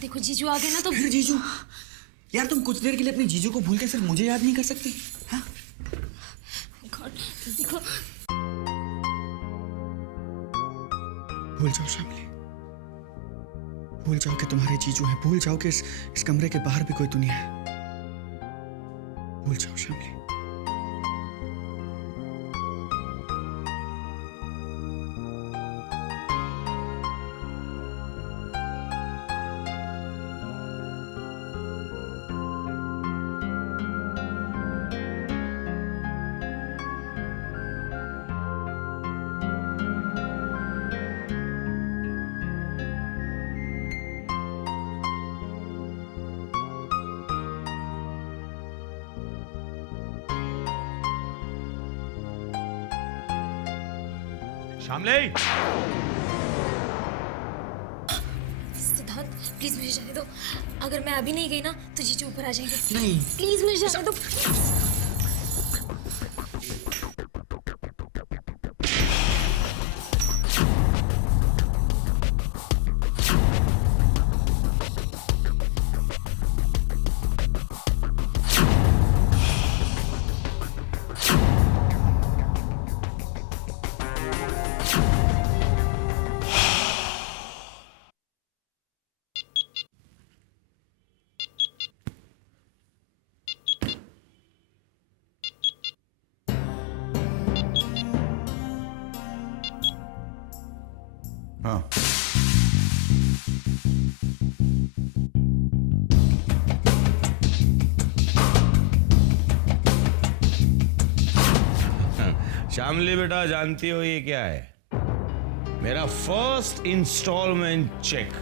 देखो जीजू आ गए ना तो फिर जीजू? यार तुम कुछ देर के लिए अपने जीजू को भूल के सिर्फ मुझे याद नहीं कर सकती? हाँ? गॉड, देखो भूल जाओ शामली, भूल जाओ कि तुम्हारे जीजू हैं, भूल जाओ कि इस कमरे के बाहर भी कोई दुनिया है। भूल जाओ शामली। शामली, सिद्धार्थ प्लीज मुझे जाने दो। अगर मैं अभी नहीं गई ना तो जीजू ऊपर आ जाएंगे। नहीं। प्लीज मुझे जाने दो। हाँ, शामली बेटा जानती हो ये क्या है? मेरा first installment cheque.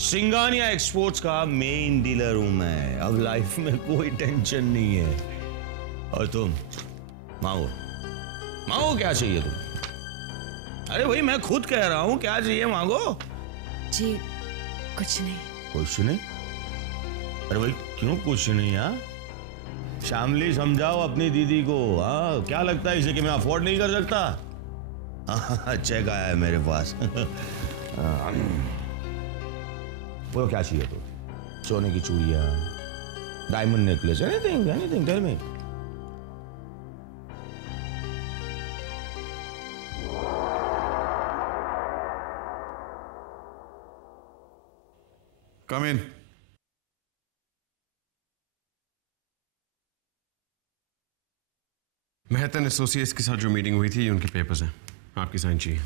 Singhania exports का मेन डीलर हूं मैं। अब लाइफ में कोई टेंशन नहीं है। और तुम मांगो, मांगो क्या चाहिए तुम? अरे भाई मैं खुद कह रहा हूं, क्या चाहिए मांगो। जी कुछ नहीं। कुछ नहीं? अरे भाई क्यों कुछ नहीं? यार शामली समझाओ अपनी दीदी को। हाँ क्या लगता है इसे कि मैं अफोर्ड नहीं कर सकता? चेक आया है मेरे पास। बोलो क्या चाहिए तो? सोने की चूड़ियां, diamond necklace, anything anything tell me. Come in. Mehtan associates के साथ जो मीटिंग हुई थी ये उनके पेपर्स हैं, आपकी साइन चाहिए।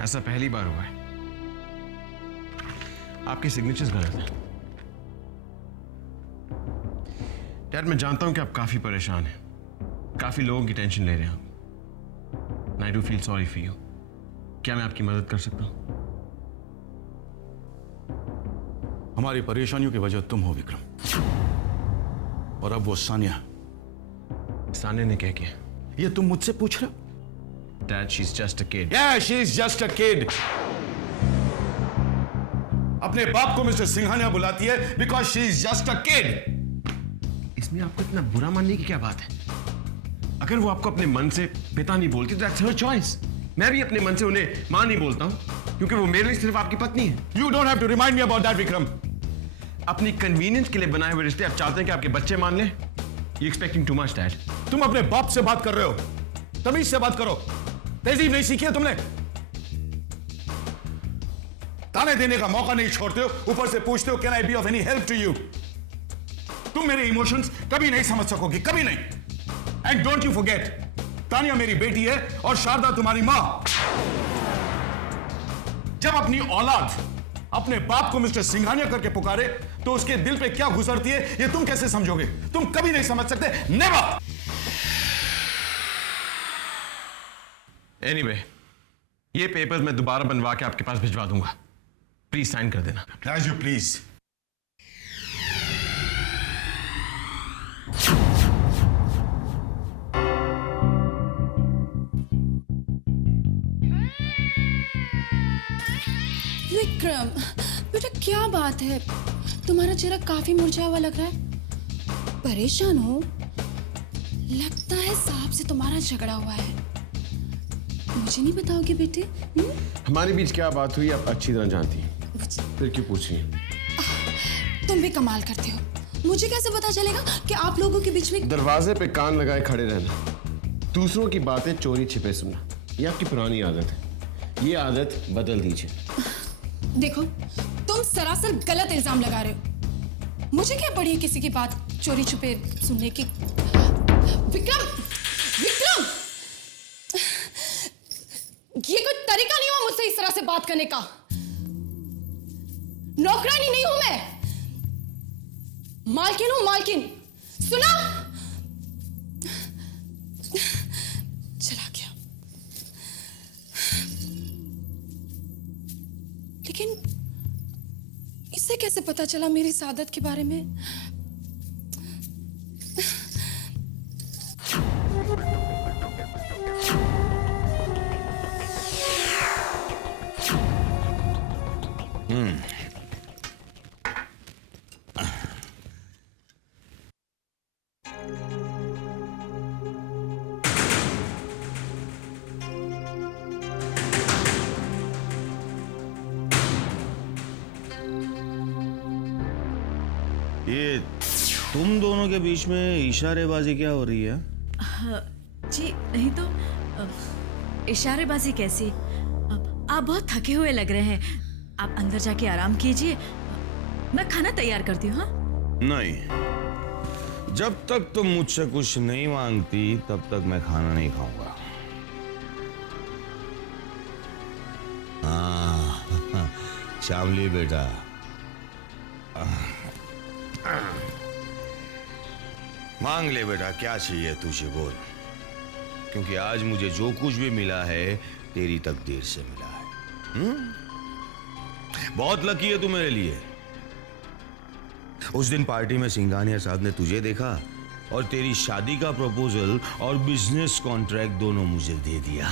ऐसा पहली बार हुआ है। आपके सिग्नेचर्स गलत हैं। डैड मैं जानता हूं कि आप काफी परेशान हैं, काफी लोगों की टेंशन ले रहे हैं आप। I do feel sorry for you. क्या मैं आपकी मदद कर सकता हूं? हमारी परेशानियों की वजह तुम हो विक्रम, और अब वो सानिया। सानिया ने क्या किया? ये तुम मुझसे पूछ रहे हो? Dad she is just a kid. Yeah, she is just a kid. अपने बाप को मिस्टर सिंघानिया बुलाती है because she is just a kid. इसमें आपको इतना बुरा मानने की क्या बात है? अगर वो आपको अपने मन से पिता नहीं बोलती तो that's her choice। मैं भी अपने मन से उन्हें मां नहीं बोलता हूं क्योंकि वो मेरे लिए सिर्फ आपकी पत्नी है। You don't have to remind me about that, Vikram. अपनी कन्वीनियंस के लिए बनाए हुए रिश्ते आप चाहते हैं कि आपके बच्चे मान लें? You expecting too much, Dad। तुम अपने बाप से बात कर रहे हो, तमीज से बात करो। तहजीब नहीं सीखी है तुमने? ताने देने का मौका नहीं छोड़ते हो, ऊपर से पूछते हो can I be of any help to you. तुम मेरे इमोशंस कभी नहीं समझ सकोगी, कभी नहीं। And don't you forget, Tania मेरी बेटी है और शारदा तुम्हारी मां। जब अपनी औलाद अपने बाप को मिस्टर सिंघानिया करके पुकारे तो उसके दिल पे क्या गुजरती है ये तुम कैसे समझोगे? तुम कभी नहीं समझ सकते, नेवर। Anyway, ये पेपर्स मैं दोबारा बनवा के आपके पास भिजवा दूंगा, प्लीज साइन कर देना। As you please. विक्रम, बेटा क्या बात है? तुम्हारा चेहरा काफी मुरझाया हुआ लग रहा है। परेशान हो? लगता है साहब से तुम्हारा झगड़ा हुआ है। मुझे नहीं बताओगे बेटे? हमारे बीच क्या बात हुई आप अच्छी तरह जानती हैं, फिर क्यों पूछ रही हैं? तुम भी कमाल करते हो। मुझे कैसे पता चलेगा कि आप लोगों के बीच में? दरवाजे पे कान लगाए खड़े रहना, दूसरों की बातें चोरी छिपे सुनना, ये आपकी पुरानी आदत है। ये आदत बदल दीजिए। देखो, तुम सरासर गलत इल्जाम लगा रहे हो। मुझे क्या पड़ी है किसी की बात चोरी छुपे सुनने की? विक्रम, विक्रम, ये कोई तरीका नहीं हुआ मुझसे इस तरह से बात करने का। नौकरानी नहीं हूं मैं, मालकिन हूं, मालकिन। सुना? चला गया। लेकिन इसे कैसे पता चला मेरी सादत के बारे में? ये तुम दोनों के बीच में इशारेबाजी क्या हो रही है? जी नहीं तो इशारेबाजी कैसी? आप बहुत थके हुए लग रहे हैं, आप अंदर जाके आराम कीजिए, मैं खाना तैयार करती हूँ। हाँ, नहीं, जब तक तुम मुझसे कुछ नहीं मांगती तब तक मैं खाना नहीं खाऊंगा। हाँ, श्यामली बेटा, मांग ले बेटा, क्या चाहिए तुझे बोल, क्योंकि आज मुझे जो कुछ भी मिला है तेरी तकदीर से मिला है। बहुत लकी है तू मेरे लिए। उस दिन पार्टी में सिंघानिया साहब ने तुझे देखा और तेरी शादी का प्रपोजल और बिजनेस कॉन्ट्रैक्ट दोनों मुझे दे दिया।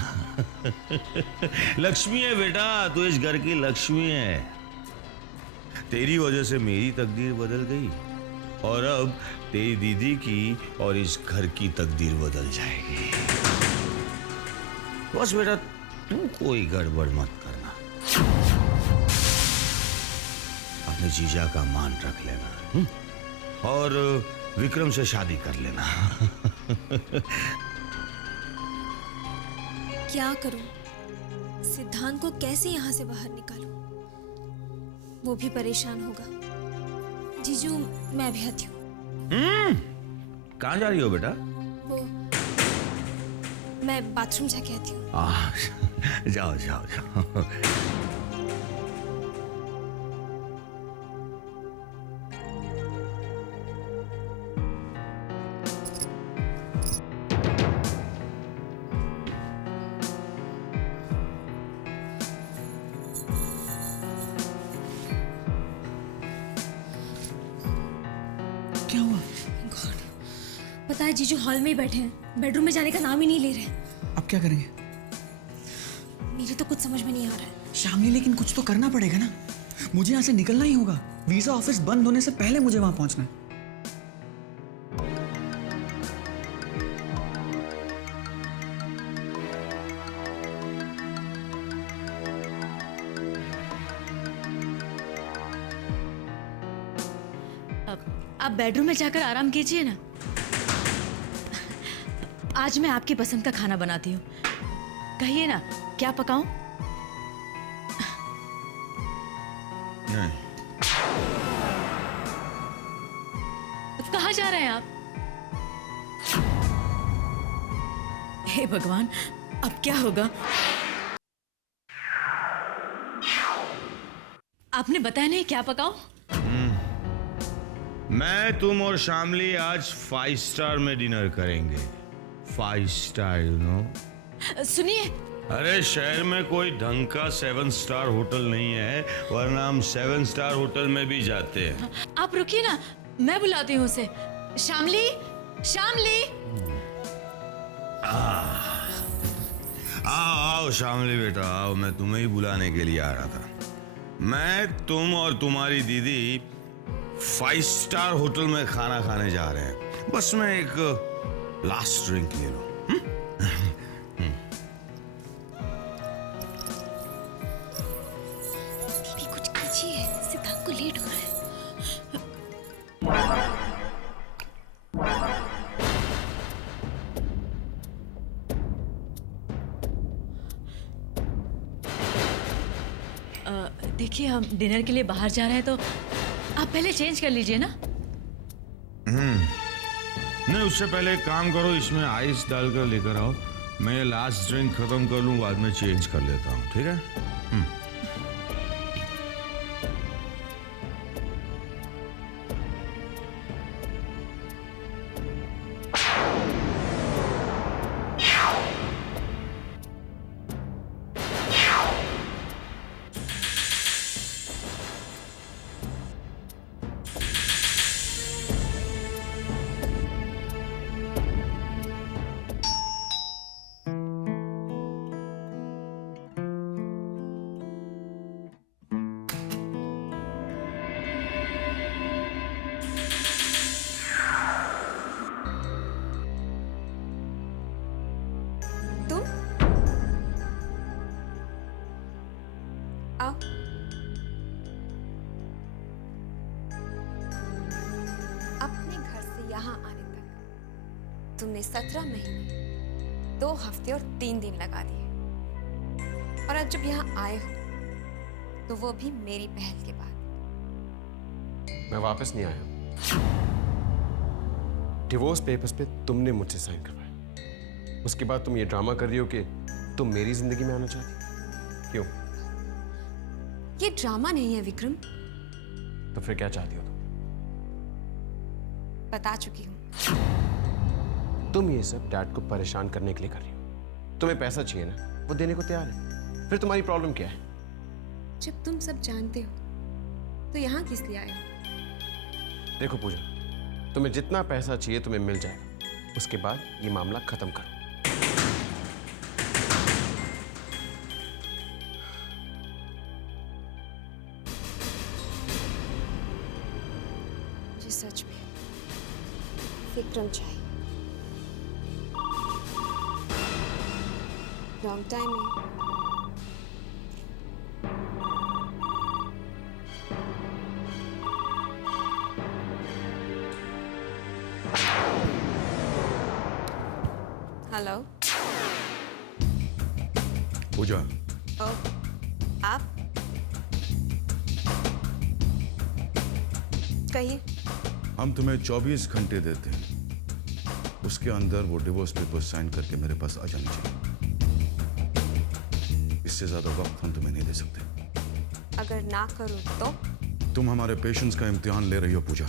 लक्ष्मी है बेटा, तू इस घर की लक्ष्मी है। तेरी वजह से मेरी तकदीर बदल गई और अब तेरी दीदी की और इस घर की तकदीर बदल जाएगी। बस बेटा तू कोई गड़बड़ मत करना, अपने जीजा का मान रख लेना और विक्रम से शादी कर लेना। क्या करूं? सिद्धांत को कैसे यहाँ से बाहर निकालूं? वो भी परेशान होगा। जीजू, मैं भी आती हूँ। कहाँ जा रही हो बेटा? वो मैं बाथरूम जाके आती हूँ। जाओ जाओ जाओ। क्या हुआ? गॉड, पता है जीजू हॉल में ही बैठे हैं, बेडरूम में जाने का नाम ही नहीं ले रहे। अब क्या करेंगे? मेरे तो कुछ समझ में नहीं आ रहा है। श्यामली, लेकिन कुछ तो करना पड़ेगा ना। मुझे यहाँ से निकलना ही होगा। वीजा ऑफिस बंद होने से पहले मुझे वहां पहुंचना है। आप बेडरूम में जाकर आराम कीजिए ना। आज मैं आपकी पसंद का खाना बनाती हूँ, कहिए ना क्या पकाऊं? नहीं, कहाँ जा रहे हैं आप? हे भगवान, अब क्या होगा? आपने बताया नहीं क्या पकाऊं? मैं, तुम और शामली आज 5 स्टार में डिनर करेंगे। 5 स्टार, यू नो। सुनिए, अरे शहर में कोई ढंग का 7 स्टार होटल नहीं है, वरना हम 7 स्टार होटल में भी जाते हैं। आप रुकिए ना, मैं बुलाती हूँ उसे। शामली, शामली। आओ आओ शामली बेटा आओ, मैं तुम्हें ही बुलाने के लिए आ रहा था। मैं, तुम और तुम्हारी दीदी 5 स्टार होटल में खाना खाने जा रहे हैं। बस मैं एक लास्ट ड्रिंक ले लूं। दीदी कुछ कीजिए, सिद्धांत को लेट हो रहा है। देखिए, हम डिनर के लिए बाहर जा रहे हैं, तो आप पहले चेंज कर लीजिए ना। नहीं, उससे पहले एक काम करो, इसमें आइस डालकर लेकर आओ। मैं ये लास्ट ड्रिंक खत्म कर लूं, बाद में चेंज कर लेता हूँ, ठीक है? आओ। अपने घर से यहाँ आने तक तुमने 17 महीने 2 हफ्ते और 3 दिन लगा दिए, और आज जब यहाँ आए हो तो वो भी मेरी पहल के बाद। मैं वापस नहीं आया। डिवोर्स पेपर्स पे तुमने मुझसे साइन करवाया, उसके बाद तुम ये ड्रामा कर रही हो कि तुम मेरी जिंदगी में आना चाहती। क्यों? ये ड्रामा नहीं है विक्रम। तो फिर क्या चाहती हो तुम? बता चुकी हूँ। तुम ये सब डैड को परेशान करने के लिए कर रही हो। तुम्हें पैसा चाहिए ना, वो देने को तैयार है। फिर तुम्हारी प्रॉब्लम क्या है? जब तुम सब जानते हो तो यहाँ किस लिए आए हो? देखो पूजा, तुम्हें जितना पैसा चाहिए तुम्हें मिल जाएगा, उसके बाद ये मामला खत्म करो। मुझे सच में विक्रम चाहिए। लॉन्ग टाइम में हेलो। पूजा, ओ, आप कहिए। हम तुम्हें 24 घंटे देते हैं, उसके अंदर वो डिवोर्स पेपर साइन करके मेरे पास आ जानी चाहिए। इससे ज्यादा वक्त हम तुम्हें नहीं दे सकते। अगर ना करूं तो? तुम हमारे पेशेंस का इम्तिहान ले रही हो पूजा।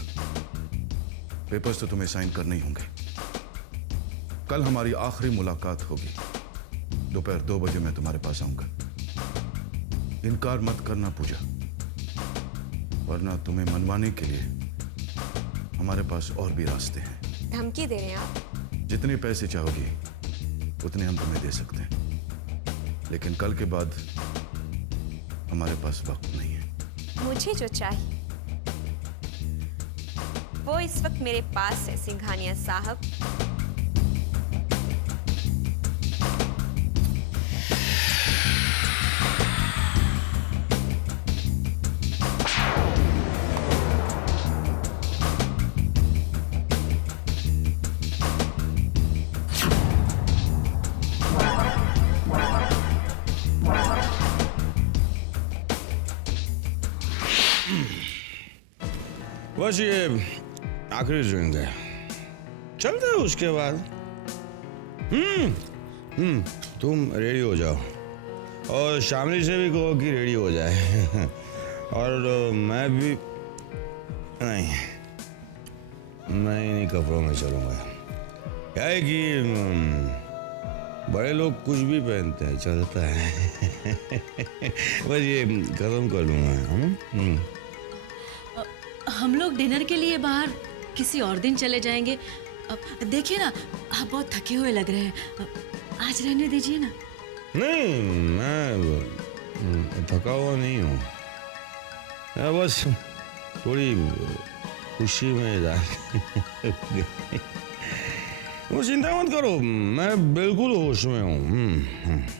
पेपर्स तो तुम्हें साइन करने ही होंगे। कल हमारी आखिरी मुलाकात होगी। दोपहर 2 बजे मैं तुम्हारे पास आऊंगा। इनकार मत करना पूजा, वरना तुम्हें मनवाने के लिए हमारे पास और भी रास्ते हैं। धमकी दे रहे हैं आप? जितने पैसे चाहोगी उतने हम तुम्हें दे सकते हैं, लेकिन कल के बाद हमारे पास वक्त नहीं है। मुझे जो चाहिए वो इस वक्त मेरे पास है सिंघानिया साहब। बस ये आखिरी ड्रिंक है, चलते हैं उसके बाद। तुम रेडी हो जाओ और शामली से भी कहो कि रेडी हो जाए। और मैं भी नहीं, मैं इन्हीं कपड़ों में चलूंगा। क्या है कि बड़े लोग कुछ भी पहनते हैं, चलता है। बस ये खत्म कर लूंगा। हम लोग डिनर के लिए बाहर किसी और दिन चले जाएंगे। देखिए ना, आप बहुत थके हुए लग रहे हैं। आज रहने दीजिए ना। नहीं, मैं थका हुआ नहीं हूँ। मैं बस थोड़ी खुशी में वो चिंता मत करो, मैं बिल्कुल होश में हूँ।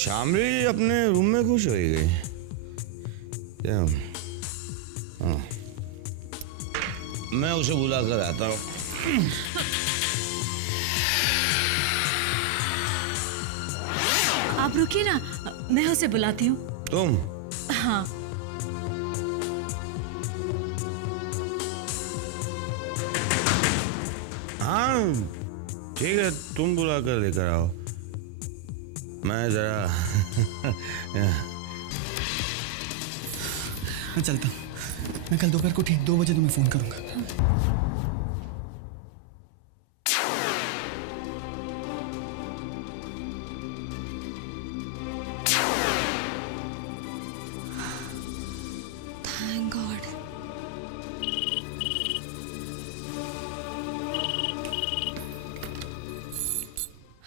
शामली अपने रूम में खुश हो गई क्या? हाँ, मैं उसे बुला कर आता हूँ। आप रुकिए ना, मैं उसे बुलाती हूँ। तुम? हाँ। हाँ ठीक है, तुम बुला कर लेकर आओ। मैं जरा मैं चलता हूँ। मैं कल दोपहर को ठीक 2 बजे तुम्हें फोन करूंगा। Thank God.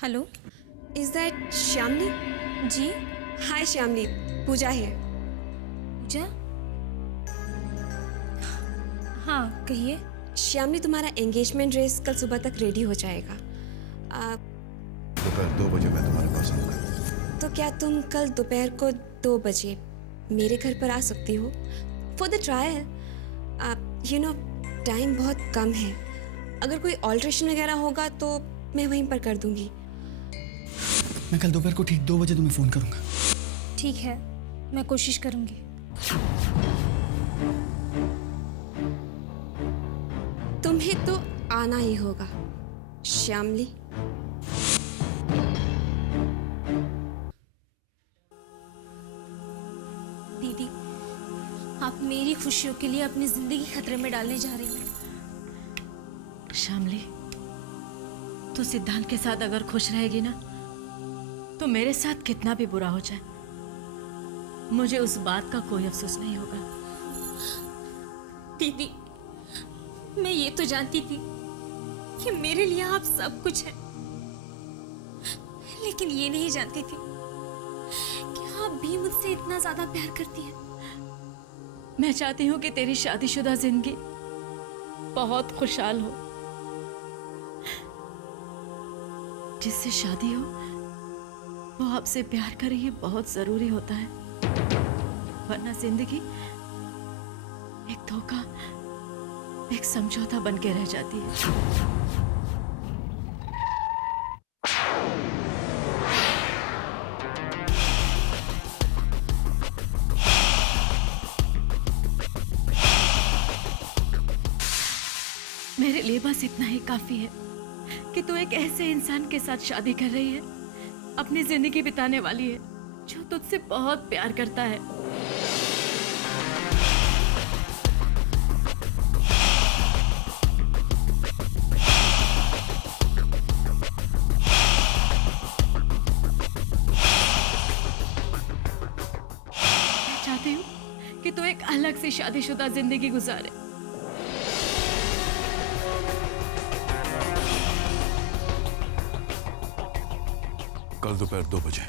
Hello, Is that Shyamli? जी Hi श्यामली, पूजा है। पूजा? हाँ कहिए। श्यामली, तुम्हारा एंगेजमेंट ड्रेस कल सुबह तक रेडी हो जाएगा। दोपहर 2 बजे मैं तुम्हारे पास आऊंगा। तो क्या तुम कल दोपहर को 2 बजे मेरे घर पर आ सकती हो फॉर द ट्रायल? टाइम बहुत कम है। अगर कोई ऑल्ट्रेशन वगैरह होगा तो मैं वहीं पर कर दूंगी। मैं कल दोपहर को ठीक 2 बजे तुम्हें फोन करूंगा। ठीक है, मैं कोशिश करूंगी। तुम्हें तो आना ही होगा श्यामली। दीदी, आप मेरी खुशियों के लिए अपनी जिंदगी खतरे में डालने जा रही हैं। शामली, तू सिद्धांत के साथ अगर खुश रहेगी ना, तो मेरे साथ कितना भी बुरा हो जाए, मुझे उस बात का कोई अफसोस नहीं होगा। दीदी, मैं ये तो जानती थी कि मेरे लिए आप सब कुछ हैं, लेकिन ये नहीं जानती थी कि आप भी मुझसे इतना ज्यादा प्यार करती हैं। मैं चाहती हूँ कि तेरी शादीशुदा जिंदगी बहुत खुशहाल हो। जिससे शादी हो वो आपसे प्यार करे, ये बहुत जरूरी होता है, वरना जिंदगी एक धोखा, एक समझौता बन के रह जाती है। मेरे लिए बस इतना ही काफी है कि तू एक ऐसे इंसान के साथ शादी कर रही है, अपनी जिंदगी बिताने वाली है, जो तुझसे बहुत प्यार करता है। मैं चाहती हूँ कि तू एक अलग सी शादीशुदा जिंदगी गुजारे। कल दोपहर 2 बजे